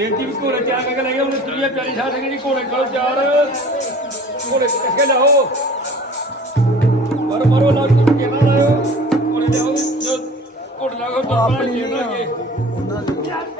ਬੇਟੀ ਵੀ ਘੋੜੇ ਚਾਰ ਕੇ ਲੈ ਗਏ ਉਹਨੇ ਤੁਰੀਏ ਪਿਆਰੀ ਛੱਡ ਕੇ ਜੀ ਘੋੜੇ ਕੋਲ ਚਾਰ ਘੋੜੇ ਅੱਗੇ ਲਾਓ। ਮਰੋ ਮਰੋ ਲਾ ਕੇ ਨਾ ਲਾਓ। ਘੋੜੇ ਲਿਆਓ ਜੋ ਘੋੜੇ ਲਾਓ ਤਾਂ ਆਪਣੀ ਲਾਗੇ ਚਲੋ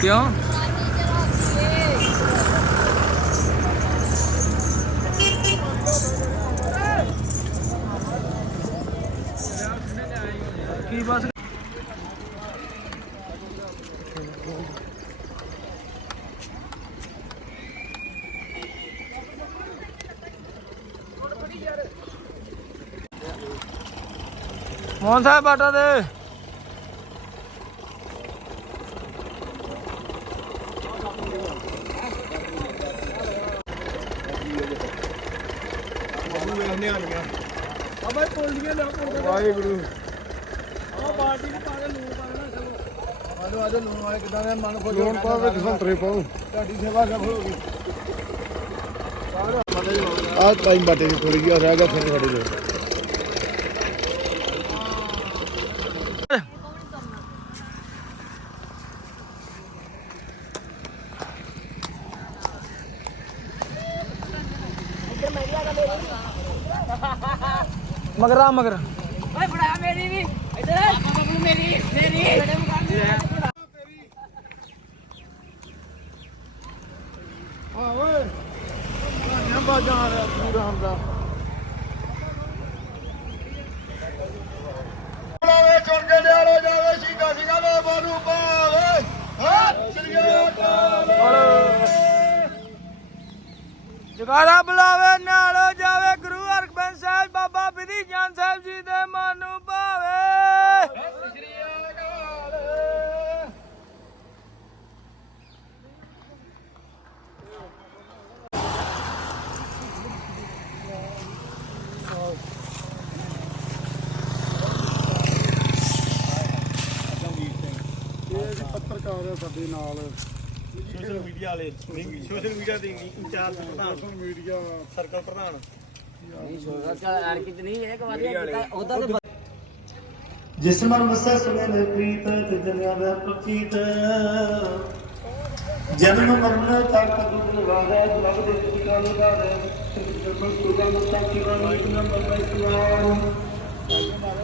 ਕਿਉਂ ਕੀ ਬਸ ਮੋਹਨ ਸਾਹਿਬ ਬਾਟਾ ਦੇ ਵਾਹਿਗੁਰੂ। ਆ ਬਾਲਟੀ ਚ ਪਾ ਕੇ ਲੂਣ ਪਾ ਦੇਣਾ ਚਲੋ। ਆਜੋ ਆਜੋ ਲੂਣ ਵਾਲੇ ਕਿਦਾਂ ਦੇ ਮਨ ਖੁਸ਼ ਲੂਣ ਪਾਓ ਵਿੱਚ ਸੰਤਰੇ ਪਾਓ। ਤੁਹਾਡੀ ਸੇਵਾ ਸਫਲ ਹੋ ਗਈ। ਆ ਟਾਈਮ ਬਾਟੇ ਦੀ ਥੋੜੀ ਜਿਹੀ ਰਹਿ ਗਿਆ ਫਿਰ ਸਾਡੇ ਕੋਲ। ਮਗਰ ਆ ਮਗਰ। ਓਏ ਫੜਾ ਮੇਰੀ ਵੀ। ਇੱਧਰ ਪਾਪਾ ਨੂੰ ਮੇਰੀ ਮੇਰੀ ਓਏ ਨਾ ਆ। ਰਿਹਾ ਪੂਰਾ ਹੁੰਦਾ ਲਾਵੇ ਚੁਣ ਕੇ ਲਿਆਲੋ ਜਾਵੇ ਸੀਤਾ ਸਿੰਘਾਂ ਦਾ ਬਾਨੂ ਪਾਵੇ ਹਾਂ ਸ੍ਰੀ ਅਕਾਲ ਜਗਾਰਾ ਬੁਲਾਵੇ ਨਾਲੋ ਸਾਹਿਬ ਬਿਧੀ ਜਾਨ ਸਾਹਿਬ ਜੀ ਦੇ ਮਨ ਨੂੰ ਭਾਵੇ। ਸ੍ਰੀ ਅਕਾਲ ਇਹ ਜੀ ਪੱਤਰਕਾਰ ਆ ਸਾਡੇ ਨਾਲ ਸੋਸ਼ਲ ਮੀਡੀਆ ਵਾਲੇ ਸੋਸ਼ਲ ਮੀਡੀਆ ਦੇ ਇੰਚਾਰਜ ਪ੍ਰਧਾਨ। Social media. ਸਰਕਲ ਪ੍ਰਧਾਨ। ਜਿਸ ਮਨ ਵਸੈ ਸੁਨੇ ਨੇ ਪ੍ਰੀਤ ਤੇ ਦੁਨੀਆ ਦਾ ਪ੍ਰਤੀਤ ਜਨਮ ਮਰਨ ਤੱਕ ਦੁਖ ਵਾਦਾ ਲਗ ਦੇ ਟਿਕਾ ਲਗਾ ਦੇ ਜਨਮ ਸੁਗਾ ਮਤਾ ਕੀ ਵਾਲਾ ਇੱਕ ਨੰਬਰ ਦਾ ਸਵਾਲ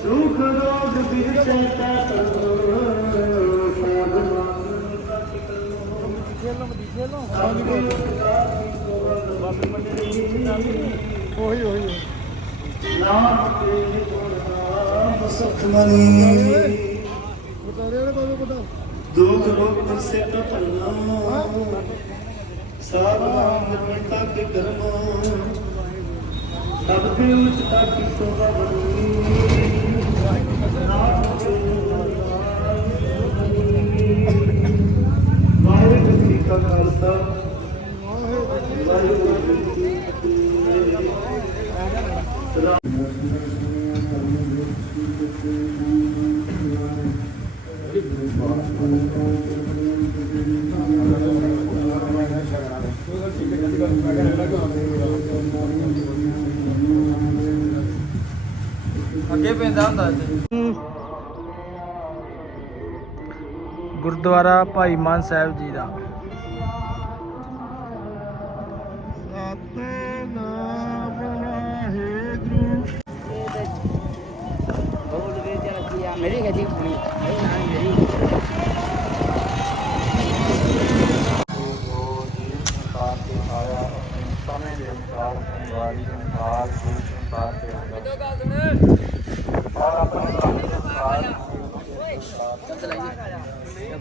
ਦੁਖ ਰੋਗ ਬਿਰ ਚੈਤਾ ਕਰੋ ਸਾਧ ਮਨ ਤੱਕ ਉਹੀ ਉਹੀ ਨਾਮ ਤੇ ਗੁਣ ਨਾਮ ਸੁਖ ਮਨੀ ਬਤਾ ਰਹੇ ਬਾਬੂ ਬਤਾ ਦੁਖ ਰੋਗ ਸੇ ਟਪਨਾ ਸਾਧਨਾ ਨਿਰਮਲਤਾ ਕੇ ਕਰਮ ਸਭ ਦੇ ਉਚਤਾ ਕੀ ਸੋਭਾ ਬਣੀ ਵਾਹਿਗੁਰੂ ਜੀ ਕਾ ਖਾਲਸਾ ਵਾਹਿਗੁਰੂ ਜੀ ਅੱਗੇ ਪੈਂਦਾ ਹੁੰਦਾ ਇੱਥੇ। ਗੁਰਦੁਆਰਾ ਭਾਈ ਮਾਨ ਸਾਹਿਬ ਜੀ ਦਾ। ਮੇਰੀ ਗੱਡੀ ਪੂਰੀ ਇਹ ਨਾ ਮੇਰੀ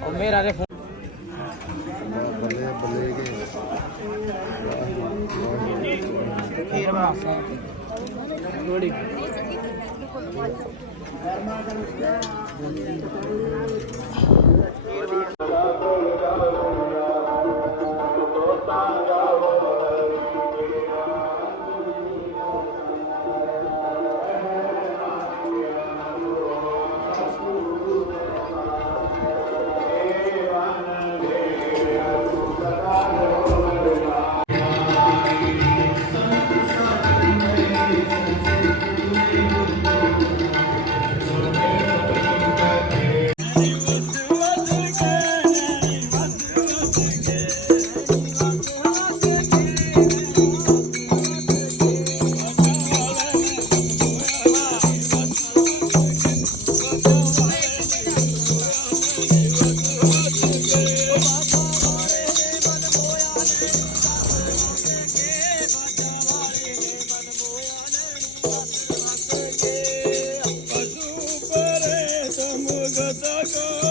ਉਹ ਮੇਰਾ ਦੇ ਬੱਲੇ ਬੱਲੇ ਕੇ ਫੇਰ ਮਾਸਾ ਲੋੜੀ ਪਾਇਨ जगत का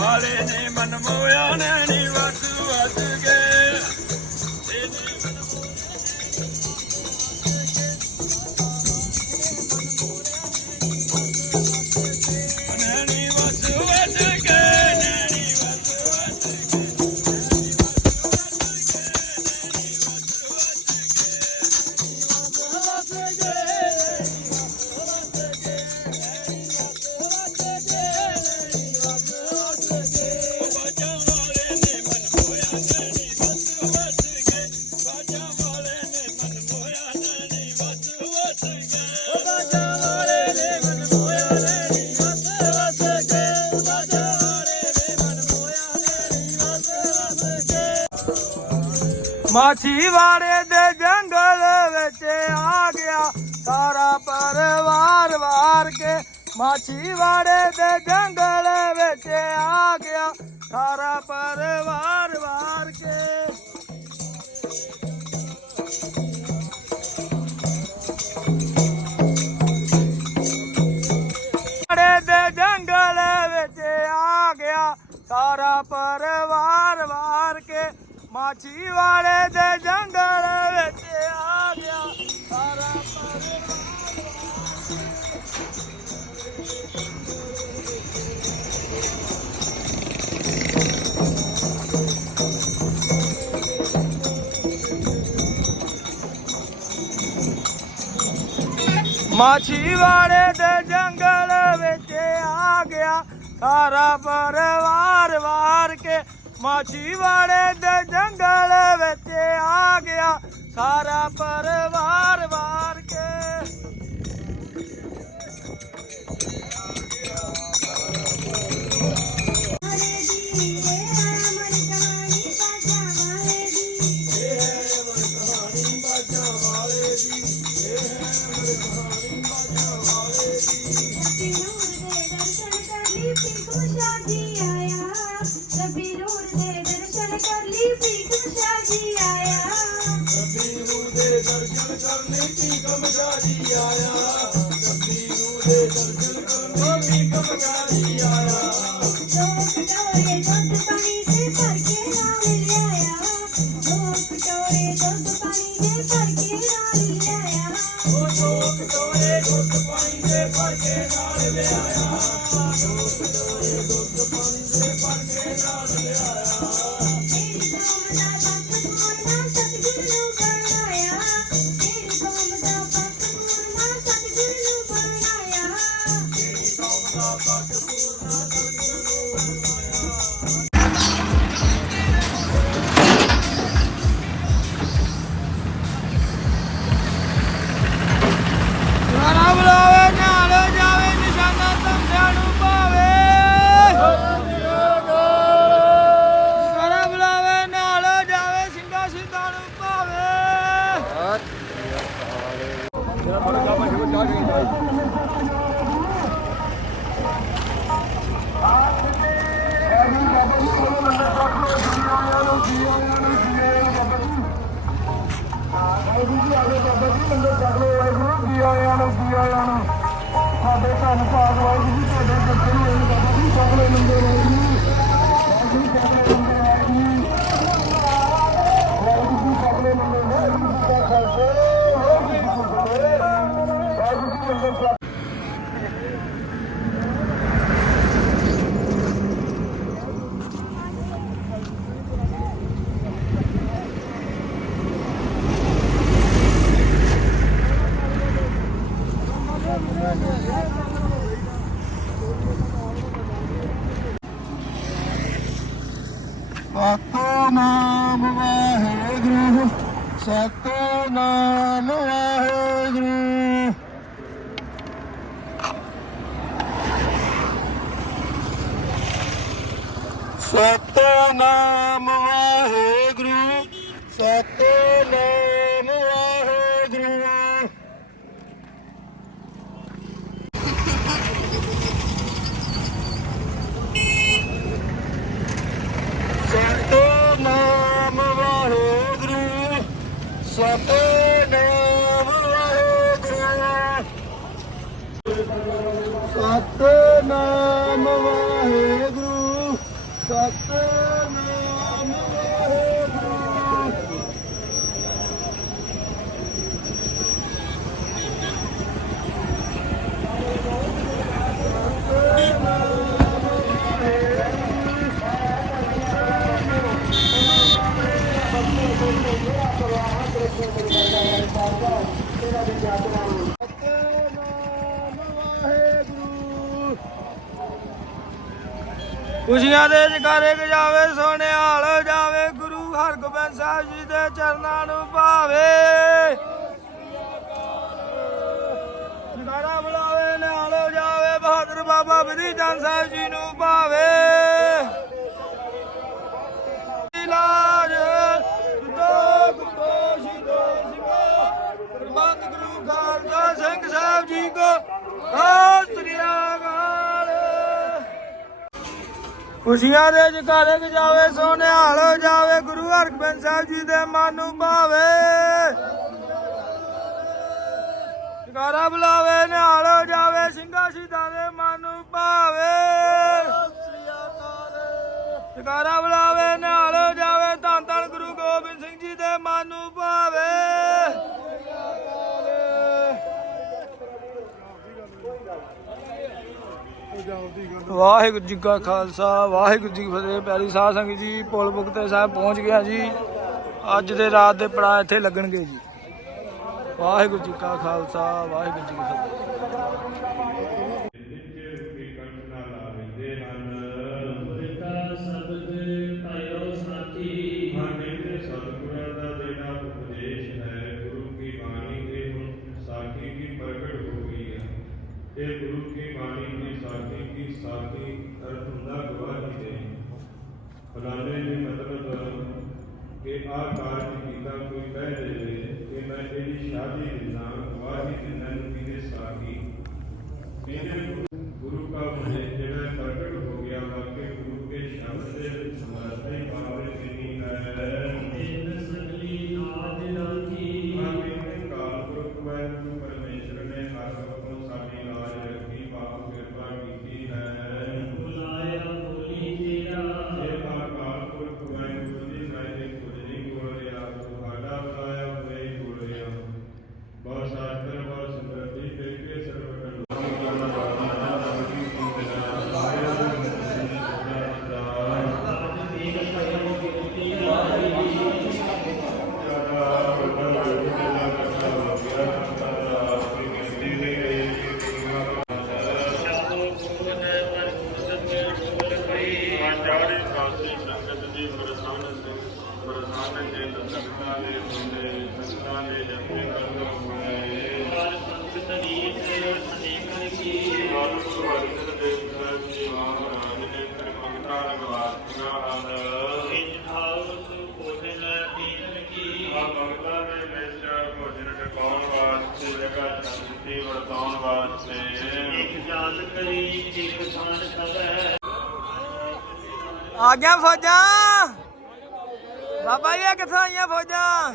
ਮਾਛੀਵਾੜੇ ਦੇ ਜੰਗਲ ਵਿੱਚ ਆ ਗਿਆ। ਸਾਰਾ ਪਰਿਵਾਰ ਵਾਰ ਕੇ ਮਾਛੀਵਾੜੇ ਦੇ ਜੰਗਲ ਵਿੱਚ ਆ ਗਿਆ। ਸਾਰਾ ਪਰਿਵਾਰ ਮਾਛੀਵਾੜੇ ਦੇ ਜੰਗਲ ਵਿੱਚ ਆ ਗਿਆ। ਸਾਰਾ ਪਰਿਵਾਰ ਵਾਰ ਕੇ ਮਾਛੀਵਾੜੇ ਦੇ ਜੰਗਲ ਵਿੱਚ ਆ ਗਿਆ। ਸਾਰਾ ਪਰਿਵਾਰ ਵਾਰ ਕਰਨੀ ਪੀਕ ਜਾਜੀ ਆਇਆ। ਰੱਬੀ ਨੂੰ ਦੇ ਦਰਸ਼ਨ ਕਰਨੀ ਪੀਕਮ ਜਾਜੀ ਆਇਆ। ਰੱਬੀ ਨੂੰ ਦੇ ਦਰਸ਼ਨ ਕਰਨੀ ਪੀਕਮ ਜਾਜੀ ਆਇਆ। you know that. ਖੁਸ਼ੀਆਂ ਦੇ ਜਕਾਰੇ ਗਜਾਵੇ ਸੋਨਿਹਾਲ ਜਾਵੇ, ਗੁਰੂ ਹਰਗੋਬਿੰਦ ਸਾਹਿਬ ਜੀ ਦੇ ਚਰਨਾਂ ਨੂੰ ਭਾਵੇ। ਜਕਾਰਾ ਬੁਲਾਵੇ, ਨਿਹਾਲੋ ਜਾਵੇ, ਬਹਾਦਰ ਬਾਬਾ ਵਿਧੀ ਚੰਦ ਸਾਹਿਬ ਜੀ ਨੂੰ ਭਾਵੇ। ਖੁਸ਼ੀਆਂ ਦੇ ਜਕਾਰੇ ਗਜਾਵੇ ਸੋਨਿਹਾਲ ਜਾਵੇ ਗੁਰੂ ਹਰਗੋਬਿੰਦ ਸਾਹਿਬ ਜੀ ਦੇ ਮਨ ਨੂੰ ਭਾਵੇ। ਜਕਾਰਾ ਬੁਲਾਵੇ, ਨਿਹਾਲ ਜਾਵੇ ਸਿੰਘਾਂ ਸ਼ਹੀਦਾਂ ਦੇ ਮਨ ਨੂੰ ਭਾਵੇ। ਜਕਾਰਾ ਬੁਲਾਵੇ, ਨਿਹਾਲ ਜਾਵੇ ਧੰਨ ਧੰਨ ਗੁਰੂ ਗੋਬਿੰਦ ਸਿੰਘ ਜੀ ਦੇ ਮਨ ਨੂੰ ਭਾਵੇ ਵਾਹਿਗੁਰੂ ਜੀ ਕਾ ਖਾਲਸਾ, ਵਾਹਿਗੁਰੂ ਜੀ ਕੀ ਫਤਿਹ। ਪਿਆਰੀ ਸਾਧ ਸੰਗਤ ਜੀ, ਪੁਲ ਬੁਕਤੇ ਸਾਹਿਬ ਪਹੁੰਚ ਗਿਆ ਜੀ। ਅੱਜ ਦੇ ਰਾਤ ਦੇ ਪੜਾ ਇੱਥੇ ਲੱਗਣਗੇ ਜੀ। ਵਾਹਿਗੁਰੂ ਜੀ ਕਾ ਖਾਲਸਾ, ਵਾਹਿਗੁਰੂ ਜੀ ਕੀ ਫਤਿਹ। ਸਾਡੇ ਗੁਰੂ ਕੀ ਬਾਣੀ ਦੇ ਸਾਖੀ ਕੀ ਪ੍ਰਗਟ ਹੋ ਗਈ ਹੈ ਇਹ ਗੁਰੂ ਕੀ ਬਾਣੀ ਦੀ ਸਾਖੀ ਕੀ ਸਾਖੀ ਅਰਥ ਹੁੰਦਾ ਗਵਾਹੀ ਦੇ ਫਲਾਣੇ ਦੇ ਮਤਲਬ ਕਿ ਆਹ ਕਾਰਜ ਕੀਤਾ, ਕੋਈ ਕਹਿ ਦੇਵੇ ਕਿ ਮੈਂ ਇਹਦੀ ਸ਼ਾਦੀ ਦਿੰਦਾ ਗਵਾਹੀ ਦਿੰਦਾ ਨੂੰ ਕਿਹਦੇ ਸਾਖੀ ਇਹਦੇ ਗੁਰੂ ਇੱਕ ਕਰੀ ਇੱਕ ਥਾਨ ਸਭੈ ਆ ਗਿਆ ਫੌਜਾਂ। ਬਾਬਾ ਜੀ ਇਹ ਕਿੱਥੋਂ ਆਈਆਂ ਫੌਜਾਂ?